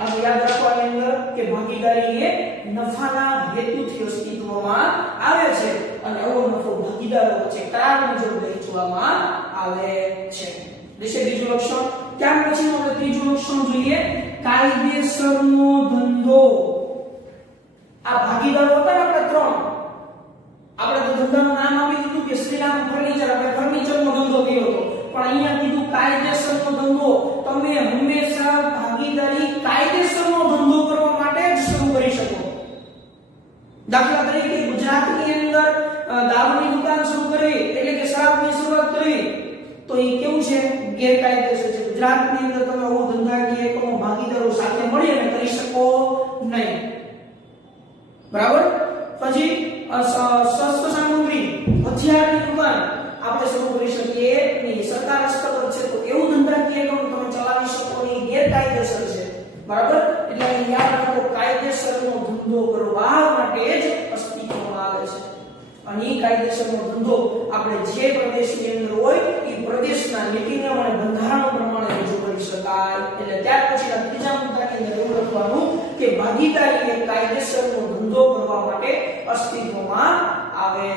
આ યાદ રાખવાની અંદર કે ભાગીદારી એ નફાના હેતુથી અસ્તિત્વમાં આવે છે અને આવો નફો ભાગીદારો વચ્ચે કરાર મુજબ વહેંચવામાં આવે છે. દેશે બીજું લક્ષણ. ત્યાર પછી આપણે ત્રીજું લક્ષણ જોઈએ, કાયદેસરનો ધંધો. આ ભાગીદારો હતા ને આપણે ત્રણ, આપણે તો ધંધાનું નામ આપી દીધું કે શ્રીરામ ફર્નિચર, આપણે ફર્નિચરનો ધંધો કર્યો હતો, પણ અહીંયા કીધું કાયદેસરનો ધંધો. તમે હંમેશા ભાગીદારી કાયદેસરનો ધંધો કરવા માટે જ શરૂ કરી શકો. દાખલા તરીકે ગુજરાતની અંદર દારૂની દુકાન શરૂ કરી એટલે કે શરાબની શરૂઆત કરી તો એ કેવું છે? ગેરકાયદેસર છે. ગુજરાતની અંદર તમે આવો ધંધાકીય એકમો ભાગીદારો સાથે મળી અને કરી શકો નહીં. બરાબર. પછી શસ્ત્ર સામગ્રી, હથિયારની દુકાન આપણે શરૂ કરી શકીએ નહીં. સરકાર હસ્તગત છે તો એવું ધંધાકીય એકમ તમે ચલાવી શકો નહીં, ગેરકાયદેસર છે. બરાબર. એટલે યાદ રાખો, કાયદેસરનો ધંધો કરવા માટે જ અસ્તિત્વમાં આવે છે. અને એ કાયદેસરનો ધંધો આપણે જે પ્રદેશની અંદર હોય એ પ્રદેશના નીતિ નિયમ અને બંધારણ પ્રમાણે રજૂ કરી શકાય. એટલે ત્યાર પછીના ત્રીજા મુદ્દાની અંદર એવું લખવાનું કે ભાગીદારી એ કાયદેસરનો ધંધો કરવા માટે અસ્તિત્વમાં આવે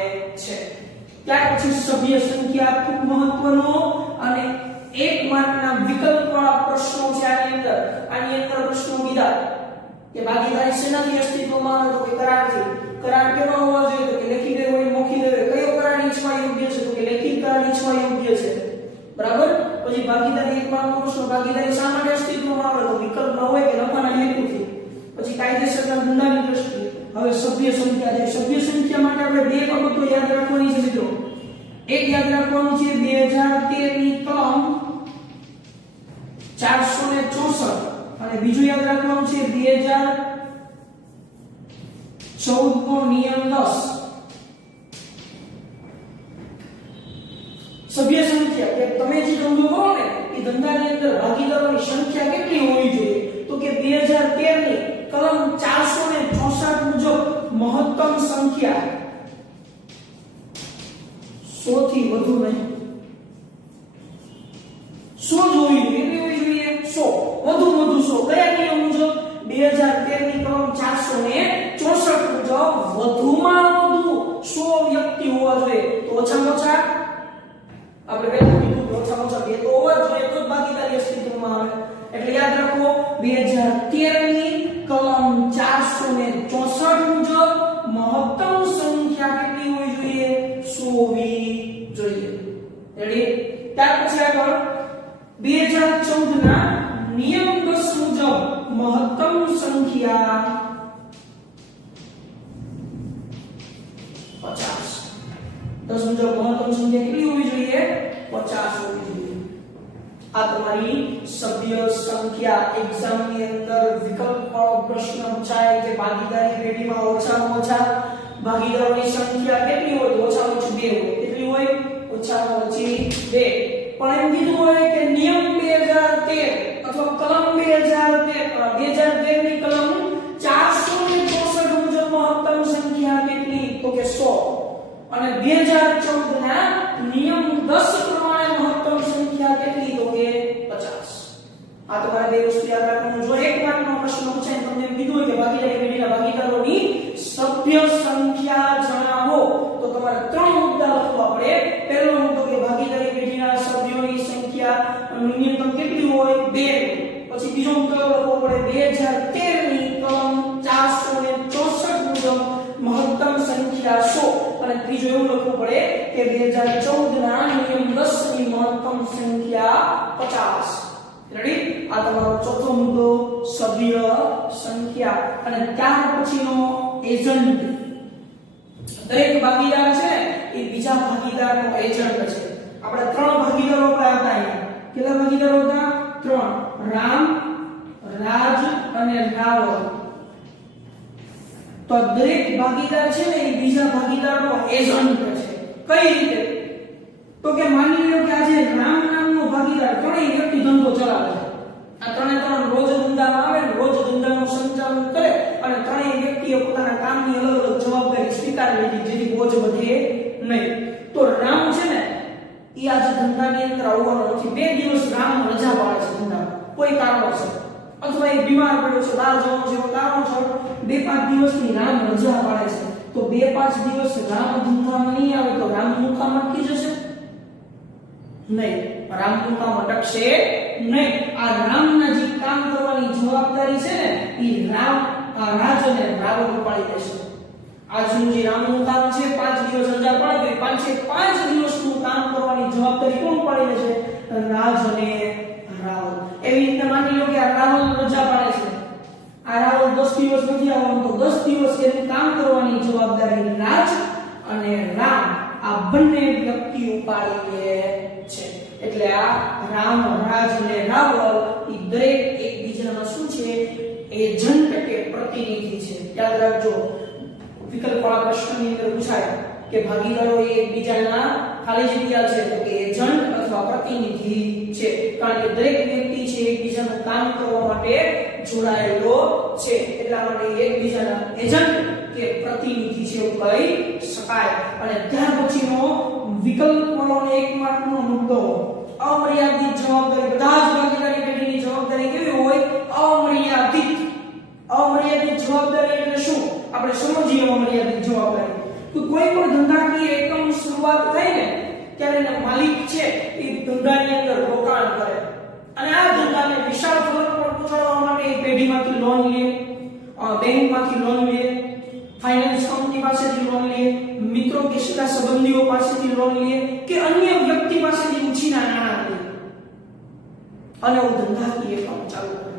છે. ત્યાર પછી સભ્ય સંખ્યા ખૂબ મહત્વનો અને એક માર્કના વિકલ્પવાળા પ્રશ્નો છે આની અંદર પ્રશ્નો બીજા કે ભાગીદારી શેનાથી અસ્તિત્વમાં આવે તો કે કરારથી. કરાર કેવો હોવો જોઈએ તો કે લેખિત હોય, મૌખિક હોય. કયો કરાર ઈચ્છવા યોગ્ય છે તો કે લેખિત કરાર ઈચ્છવા યોગ્ય છે. બરાબર. પછી ભાગીદારી એક માર્કનો પ્રશ્ન, ભાગીદારી શા માટે અસ્તિત્વમાં આવે તો વિકલ્પ ન હોય કે નફાના હેતુથી. પછી કાયદેસરના ધંધાની દ્રષ્ટિએ. હવે સભ્ય સંખ્યા છે. સભ્ય સંખ્યા માટે આપણે બે બાબતો યાદ રાખવાની છે મિત્રો. એક યાદ રાખવાનું છે 2013 ની કલમ 464 અને બીજું યાદ રાખવાનું છે 2014 નો નિયમ 10. સભ્ય સંખ્યા કે તમે જે ધંધો કરો ને એ ધંધાની અંદર ભાગીદારોની સંખ્યા કેટલી હોવી જોઈએ તો કે 2013 ની કલમ 464 મુજબ મહત્તમ સંખ્યા 100 થી વધુ નહીં. 100 જોવી જોઈએ, 100 વધુ 100. કયા નિયમ મુજબ? 2013 ની કલમ 464 મુજબ વધુમાં વધુ 100 વ્યક્તિ હોવા જોઈએ. તો ઓછામાં ઓછા આપણે પહેલા કીધું કે ઓછામાં ઓછા 2 તો હોવા જોઈએ તો જ ભાગીદારી અસ્તિત્વમાં આવે. એટલે યાદ રાખો 2013 ની કલમ 464 મુજબ મહત્તમ સંખ્યા કેટલી હોવી જોઈએ? 100 હોવી જોઈએ. રેડી? ત્યાર પછી આગળ 2014 ના નિયમ 10 મુજબ મહત્તમ સંખ્યા 50. 10 મુજબ મહત્તમ સંખ્યા કેટલી હોવી જોઈએ? 50 હોવી જોઈએ. આ તમારી સભ્ય સંખ્યા એક્ઝામ ની અંદર વિકલ્પ વાળો પ્રશ્ન પૂછાય કે ભાગીદારી પેઢીમાં ઓછામાં ઓછા ભાગીદારોની સંખ્યા કેટલી હોય? ઓછામાં ઓછી 2 હોય. કેટલી હોય? ઓછામાં ઓછી 2. પણ એમ કીધું હોય કે નિયમ 2013 અથવા કલમ 2013 ની કલમ 464 મુજબ મહત્તમ સંખ્યા કેટલી તો કે 100 અને 2014 ના નિયમ 10 પ્રમાણે મહત્તમ સંખ્યા કેટલી તો કે 50. આ તમારે બે વસ્તુ યાદ રાખવાનું. જો એક માર્કનો પ્રશ્ન પૂછાય તમને એમ કીધું હોય કે ભાગીદારી પેઢીના ભાગીદારોની સભ્ય સંખ્યા જણાવો તો તમારે ત્રણ મુદ્દા લખવા પડે. પહેલો મુદ્દો કે ભાગીદારી પેઢીના સભ્યોની સંખ્યા ન્યૂનતમ કેટલી હોય? 2. પછી બીજો મુદ્દો લખવો પડે 2013 ની કલમ 464 મુજબ મહત્તમ સંખ્યા 100 અને ત્રીજો એવું લખવું પડે કે 2014 ના નિયમ 10 ની મહત્તમ સંખ્યા 50. રેડી? આ તમારો ચોથો મુદ્દો સભ્ય સંખ્યા. અને ત્યાર પછીનો એજન્ટ. દરેક ભાગીદાર છે એ બીજા ભાગીદારનો એજન્ટ છે. આપણે ત્રણ ભાગીદારો હતા અહીંયા. કેટલા ભાગીદારો હતા? 3. રામ, રાજ અને રાવળ. તો દરેક ભાગીદાર છે ને એ બીજા ભાગીદારનો એજન્ટ છે. કઈ રીતે? તો કે માની લો કે આજે રામ નામનો ભાગીદાર ત્રણેય વ્યક્તિ ધંધો ચલાવે છે. આ ત્રણે ત્રણ રોજ ધંધામાં આવે ને કોઈ કારણોસર, અથવા એ બીમાર પડ્યો છે, બહાર જવાનું છે, એવા કારણોસર 2-5 દિવસની રામ રજા પાડે છે, તો 2-5 દિવસ રામ ધંધામાં નહીં આવે તો રામનું કામ અટકી જશે નહીં, રામનું કામ અટકશે નહીં. આ રામના જે કામ કરવાની જવાબદારી છે ને એ રાજ અને રાવણ ઉપાડી લેશે. આજનું જે રામનું કામ છે 5 દિવસ રજા પડે તો 5 દિવસનું કામ કરવાની જવાબદારી કોણ ઉપાડી લેશે? રાજ અને રાવણ. એવી રીતે માની લો કે આ રાવણ રજા પાડે છે, આ રાવણ 10 દિવસ નથી આવવાનું, તો 10 દિવસ એનું કામ કરવાની જવાબદારી રાજ અને રામ આ બંને વ્યક્તિ ઉપાડી લે છે. એટલે આ રામ, રાજ અને રાવણ એ દરેક એકબીજાના શું છે? એજન્ટ કે પ્રતિનિધિ છે. યાદ રાખજો, વિકલ્પવાળા પ્રશ્નની અંદર પૂછાય કે ભાગીદારો એકબીજાના ખાલી જગ્યા છે તો કે એજન્ટ અથવા પ્રતિનિધિ છે, કારણ કે દરેક વ્યક્તિ છે એકબીજાનું કામ કરવા માટે જોડાયેલો છે, એટલા માટે એકબીજાના એજન્ટ કે પ્રતિનિધિ છે એવું કહી શકાય. અને ત્યાર પછીનો વિકલ્પવાળો 1 માર્કનો મુદ્દો, અમર્યાદિત જવાબદારી. બધા જ ભાગીદારી પેઢીની જવાબદારી કેવી હોય? અમર્યાદિત. અમર્યાદિત જવાબદારી એટલે શું? આપણે સમજીએ અમર્યાદિત જવાબદારી. તો કોઈ પણ ધંધાકીય એકમ શરૂઆત થાય ને ત્યારે એના માલિક છે એ ધંધાની અંદર રોકાણ કરે અને આ ધંધાને વિશાળ ફલક પર પહોંચાડવા માટે એ પેઢીમાંથી લોન લે, બેંકમાંથી લોન લે, ફાઇનાન્સ કંપની પાસેથી લોન લે, મિત્રો કે સગા સંબંધીઓ પાસેથી લોન લે કે અન્ય વ્યક્તિ પાસેથી ઉછીના નાણાં લે અને ધંધાકીય એકમ ચાલુ કરે.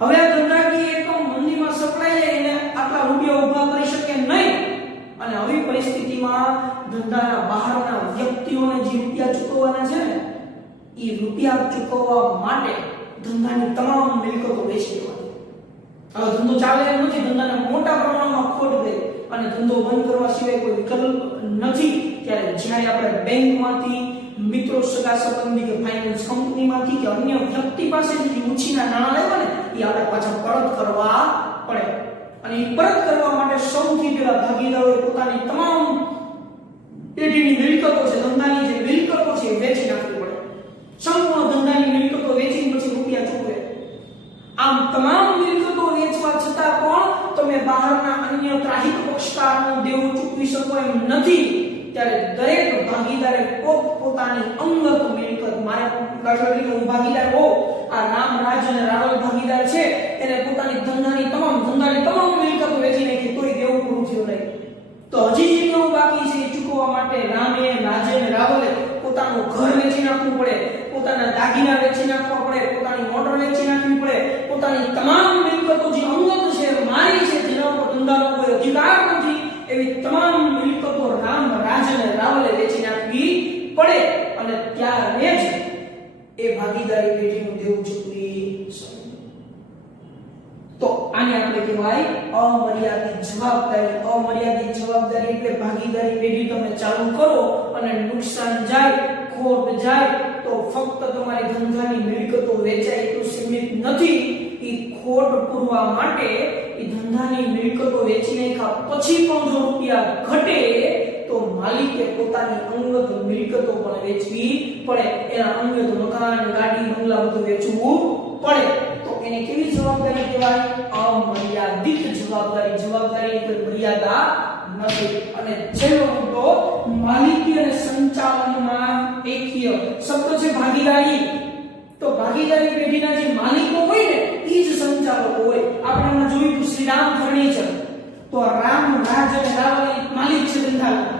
હવે આ ધંધાકીય એકમ મંદીમાં સપડાઈ જાય અને આટલા રૂપિયા ઉભા કરી શકે નહીં, અને આવી પરિસ્થિતિમાં ધંધાના બહારના વ્યક્તિઓને જે રૂપિયા ચૂકવવાના છે ને એ રૂપિયા ચૂકવવા માટે ધંધાની તમામ મિલકતો વેચી દેવાની. હવે ધંધો ચાલે એમ નથી, ધંધાને મોટા પ્રમાણમાં ખોટ ગઈ અને ધંધો બંધ કરવા સિવાય કોઈ વિકલ્પ નથી, ત્યારે જ્યારે આપણે બેંકમાંથી, મિત્રો સગા સંબંધી કે ફાઇનાન્સ કંપનીમાંથી કે અન્ય વ્યક્તિ પાસેથી ઉછીના નાણાં લેવા ને એ આપણે પાછા પરત કરવા પડે. અને એ પરત કરવા માટે સૌથી પહેલા ભાગીદારોએ પોતાની તમામ પેઢીની મિલકતો છે, ધંધાની જે મિલકતો છે વેચી નાખવી પડે. સંપૂર્ણ ધંધાની મિલકતો વેચીને પછી રૂપિયા ચૂકવે. આમ તમામ મિલકતો વેચવા છતાં પણ તમે બહારના અન્ય ત્રાહિક પક્ષકારનું દેવું ચૂકવી શકો એમ નથી, ત્યારે દરેક ભાગીદારે પોતાની અંગત મિલકત, મારે દાખલા તરીકે હું ભાગીદાર હોઉં, આ રામ, રાજ અને રાવલ ભાગીદાર છે, એને પોતાની ધંધાની તમામ મિલકતો વેચી નાખી તોય દેવું પૂરું થયું નહીં. તો હજી જેટલું બાકી છે એ ચૂકવવા માટે રામે, રાજે અને રાવલે પોતાનું ઘર વેચી નાખવું પડે, પોતાના દાગીના વેચી નાખવા પડે, પોતાની મોટર વેચી નાખવી પડે, પોતાની તમામ મિલકતો જે અંગત છે, મારી છે, જેના ઉપર ધંધાનો કોઈ અધિકાર નથી, એવી તમામ મિલકતો રામ, રાજ અને રાવલે વેચી નાખવી પડે. અને ત્યારે જ એ ભાગીદારી પેઢીનું દેવું ચૂકવી શકે. તો આને આપણે કહેવાય અમર્યાદિત જવાબદારી. અમર્યાદિત જવાબદારી એટલે ભાગીદારી પેઢી તમે ચાલુ કરો અને નુકસાન જાય, ખોટ જાય તો ફક્ત તમારી ધંધાની મિલકતો વેચાય એટલું સીમિત નથી, એ ખોટ પૂરવા માટે એ ધંધાની મિલકતો વેચી નાખ્યા પછી પણ જો રૂપિયા ઘટે તો માલિકે પોતાની અંગત મિલકતો પણ વેચવી પડે. એના અંગત મકાન, ગાડી, બંગલા બધું વેચવું પડે. તો એને કેવી જવાબદારી કહેવાય? અમર્યાદિત જવાબદારી. જવાબદારીની કોઈ મર્યાદા નથી. અને છેલ્લો મુદ્દો, માલિકી અને સંચાલનમાં એકીય. શબ્દ છે ભાગીદારી. તો ભાગીદારી પેઢીના જે માલિકો હોય ને એ જ સંચાલકો હોય. આપણે હમણાં જોયું હતું શ્રીરામ ફર્નિચર, તો રામ, રાજ અને રાવલ માલિક છે ધંધાના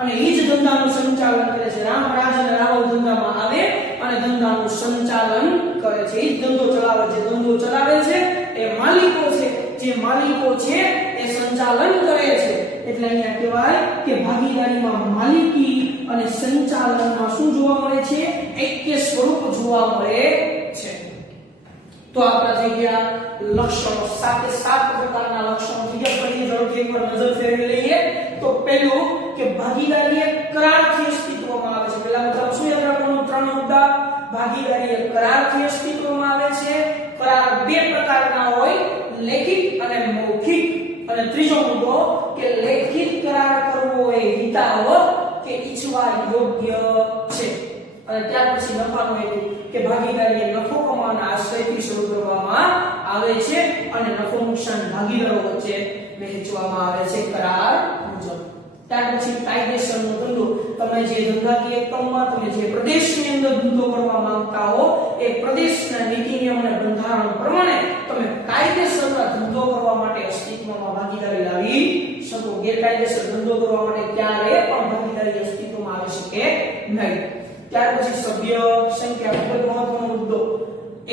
અને એ જ ધંધાનું સંચાલન કરે છે. રામ, રાજ અને રાવલ ધંધામાં આવે અને ધંધાનું સંચાલન કરે છે, એ જ ધંધો ચલાવે છે. ધંધો ચલાવે છે એ માલિકો છે, જે માલિકો છે એ સંચાલન કરે છે. એટલે અહીંયા કહેવાય કે ભાગીદારીમાં માલિકી અને સંચાલનમાં શું જોવા મળે છે? એક્ય સ્વરૂપ જોવા મળે છે. તો આપણા થઈ ગયા લક્ષણો, 7 પ્રકારના લક્ષણો થઈ ગયા. ફરી ઝડપથી એકવાર નજર ફેરવી લઈએ. તો પહેલું કે ભાગીદારી એક કરારથી અસ્તિત્વમાં આવે છે. પહેલા મતલબ શું યાદ રાખવાનું? 3 મુદ્દા. ભાગીદારી એક કરારથી અસ્તિત્વમાં આવે છે. કરાર 2 પ્રકારના હોય, લેખિત અને મૌખિક. અને ત્રીજો મુદ્દો કે લેખિત કરાર કરવો એ હિતાવહ કે ઈચ્છવા યોગ્ય છે. અને ત્યાર પછી લખવાનું હતું કે ભાગીદારી એ નફો કમાવાના આશયથી શરૂ કરવામાં આવે છે અને નફો નુકસાન ભાગીદારો વચ્ચે વહેંચવામાં આવે છે કરાર મુજબ. ત્યાર પછી કાયદેસરનો ધંધો. તમે જે ધંધાકીય એકમમાં તમે જે પ્રદેશની અંદર ધંધો કરવા માંગતા હો એ પ્રદેશના નીતિ નિયમ અને બંધારણ પ્રમાણે તમે કાયદેસરના ધંધો કરવા માટે અસ્તિત્વમાં ભાગીદારી લાવી શકો. ગેરકાયદેસર ધંધો કરવા માટે ક્યારે પણ ભાગીદારી અસ્તિત્વમાં આવી શકે નહીં. ત્યાર પછી સભ્ય સંખ્યા ખૂબ જ મહત્વનો મુદ્દો.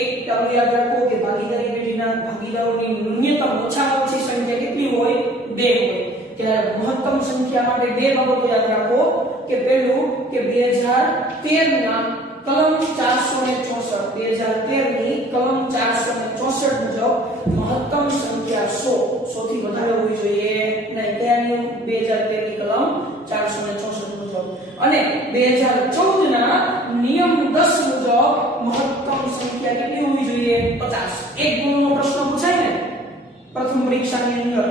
એક તમે યાદ રાખો કે ભાગીદારી પેઢીના ભાગીદારોની ન્યૂનતમ ઓછામાં ઓછી સંખ્યા કેટલી હોય? 2 હોય. ત્યારે મહત્તમ સંખ્યા માટે 2 બાબતો યાદ રાખો કે પહેલું કે 2013 ના કલમ 464 2013 ની કલમ 464 મુજબ મહત્તમ સંખ્યા 100 થી વધારે હોવી જોઈએ નહીં. ત્યાંની 2013 ની કલમ 464 મુજબ અને 2014 ના નિયમ 10 મુજબ મહત્તમ સંખ્યા કેટલી હોવી જોઈએ? 50. એક ગુણનો પ્રશ્ન પૂછાય ને પ્રથમ પરીક્ષાની અંદર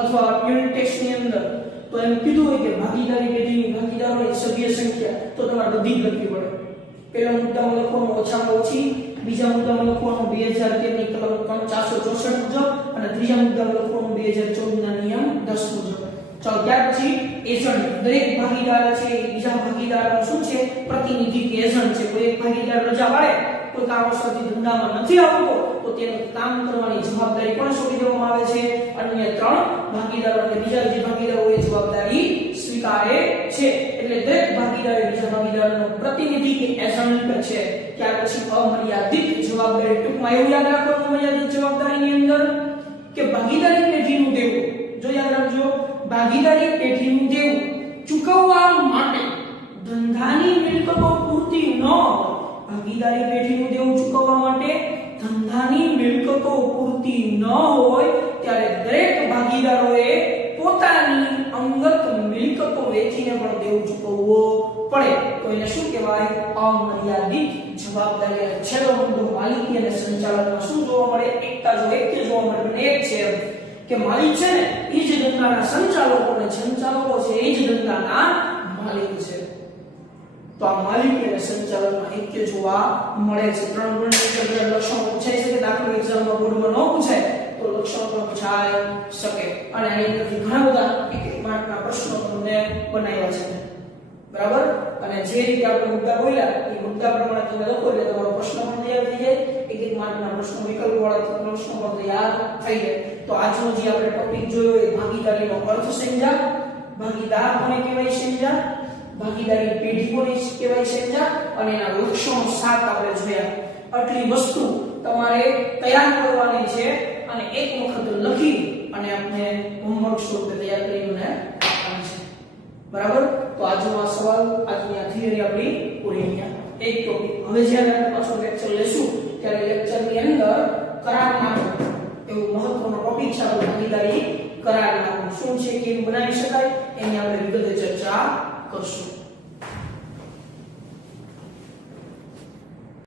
અથવા યુનિટ ટેસ્ટ ની અંદર તો એમ કીધું હોય કે ભાગીદારી પેઢીની ભાગીદારોની સભ્ય સંખ્યા તો તમારે બધી જ લખવી પડે. પહેલા મુદ્દામાં લખવાનું ઓછામાં ઓછી, બીજા મુદ્દામાં લખવાનું 2013 ની કલમ 464 મુજબ અને ત્રીજા મુદ્દામાં લખવાનું 2014 ના નિયમ 10 મુજબ. ચાલો ત્યાર પછી એજન્ટ. દરેક ભાગીદાર છે બીજા ભાગીદારનો શું છે? પ્રતિનિધિ કે એજન્ટ છે. કોઈ એક ભાગીદાર રજા પાડે કોઈ કારણોસરથી ધંધામાં નથી આવતો તો તેનું કામ કરવાની જવાબદારી પણ સોંપી દેવામાં આવે છે. અન્ય 3 ભાગીદારો અને બીજા જે ભાગીદારો એ જવાબદારી સ્વીકારે છે. એટલે દરેક ભાગીદારે બીજા ભાગીદારનો પ્રતિનિધિ કે એજન્ટ છે. ત્યાર પછી અમર્યાદિત જવાબદારી. ટૂંકમાં એવું યાદ રાખવાનું મર્યાદિત જવાબદારીની અંદર કે ભાગીદારી પેઢીનું દેવું, જો યાદ રાખજો, ભાગીદારી પેઢીનું દેવું ચૂકવવા માટે ધંધાની મિલકતો પૂરતી ન હોય. ભાગીદારી પેઢીનું દેવું ચૂકવવા માટે ધંધાની મિલકતો પૂરતી ન હોય ત્યારે દરેક ભાગીદારોએ પોતાની અંગત મિલકતો વેચીને પણ દેવું ચૂકવવું પડે. તો એને શું કહેવાય? અમર્યાદિત જવાબદારી. અને છેલ્લો મુદ્દો માલિકી અને સંચાલનમાં શું જોવા મળે? એકતા જો એક જોવા મળે પણ એક છે કે માલિક છે ને એ જ ધંધાના સંચાલકો અને સંચાલકો છે એ જ ધંધાના માલિક છે. તો આ માલિકી અને સંચાલનમાં એક્ય જોવા મળે છે. 3 ગુણની અંદર લક્ષણો પૂછાઈ શકે. દાખલા એક્ઝામમાં બોર્ડમાં ન પૂછાય તો લક્ષણો પણ પૂછાઈ શકે. અને આની અંદરથી ઘણા બધા એક માર્કના પ્રશ્નો તમને બનાવ્યા છે. બરાબર? અને જે રીતે આપણે મુદ્દા બોલ્યા એ મુદ્દા પ્રમાણે તમે લખો એટલે તમારો પ્રશ્ન પણ તૈયાર થઈ જાય. એક માર્કના પ્રશ્નો વિકલ્પવાળા પ્રશ્નો પણ તૈયાર થઈ જાય. તો આજનો જે આપણે ટોપિક જોયો એ ભાગીદારીનો અર્થ સમજ્યા, ભાગીદાર કોને કહેવાય સમજ્યા, ભાગીદારી પેઢી કોને કહેવાય સમજ્યા અને એના લક્ષણો 7 આપણે જોયા. આટલી વસ્તુ તમારે તૈયાર કરવાની છે અને એક વખત લખી અને આપણે હોમવર્ક સ્વરૂપે તૈયાર કરીને આપવાની છે. બરાબર? તો આજનો આ સવાલ, આજની આ થિયરી આપણી પૂરી થઈ. એક ટોપિક. હવે જ્યારે આપણે પાછો લેક્ચર લેશું ત્યારે લેક્ચરની અંદર કરારનામું એવું મહત્વનો ટોપિક છે. આપણે ભાગીદારી કરારનામું શું છે, કેમ બનાવી શકાય એની આપણે વિગતે ચર્ચા કરશું.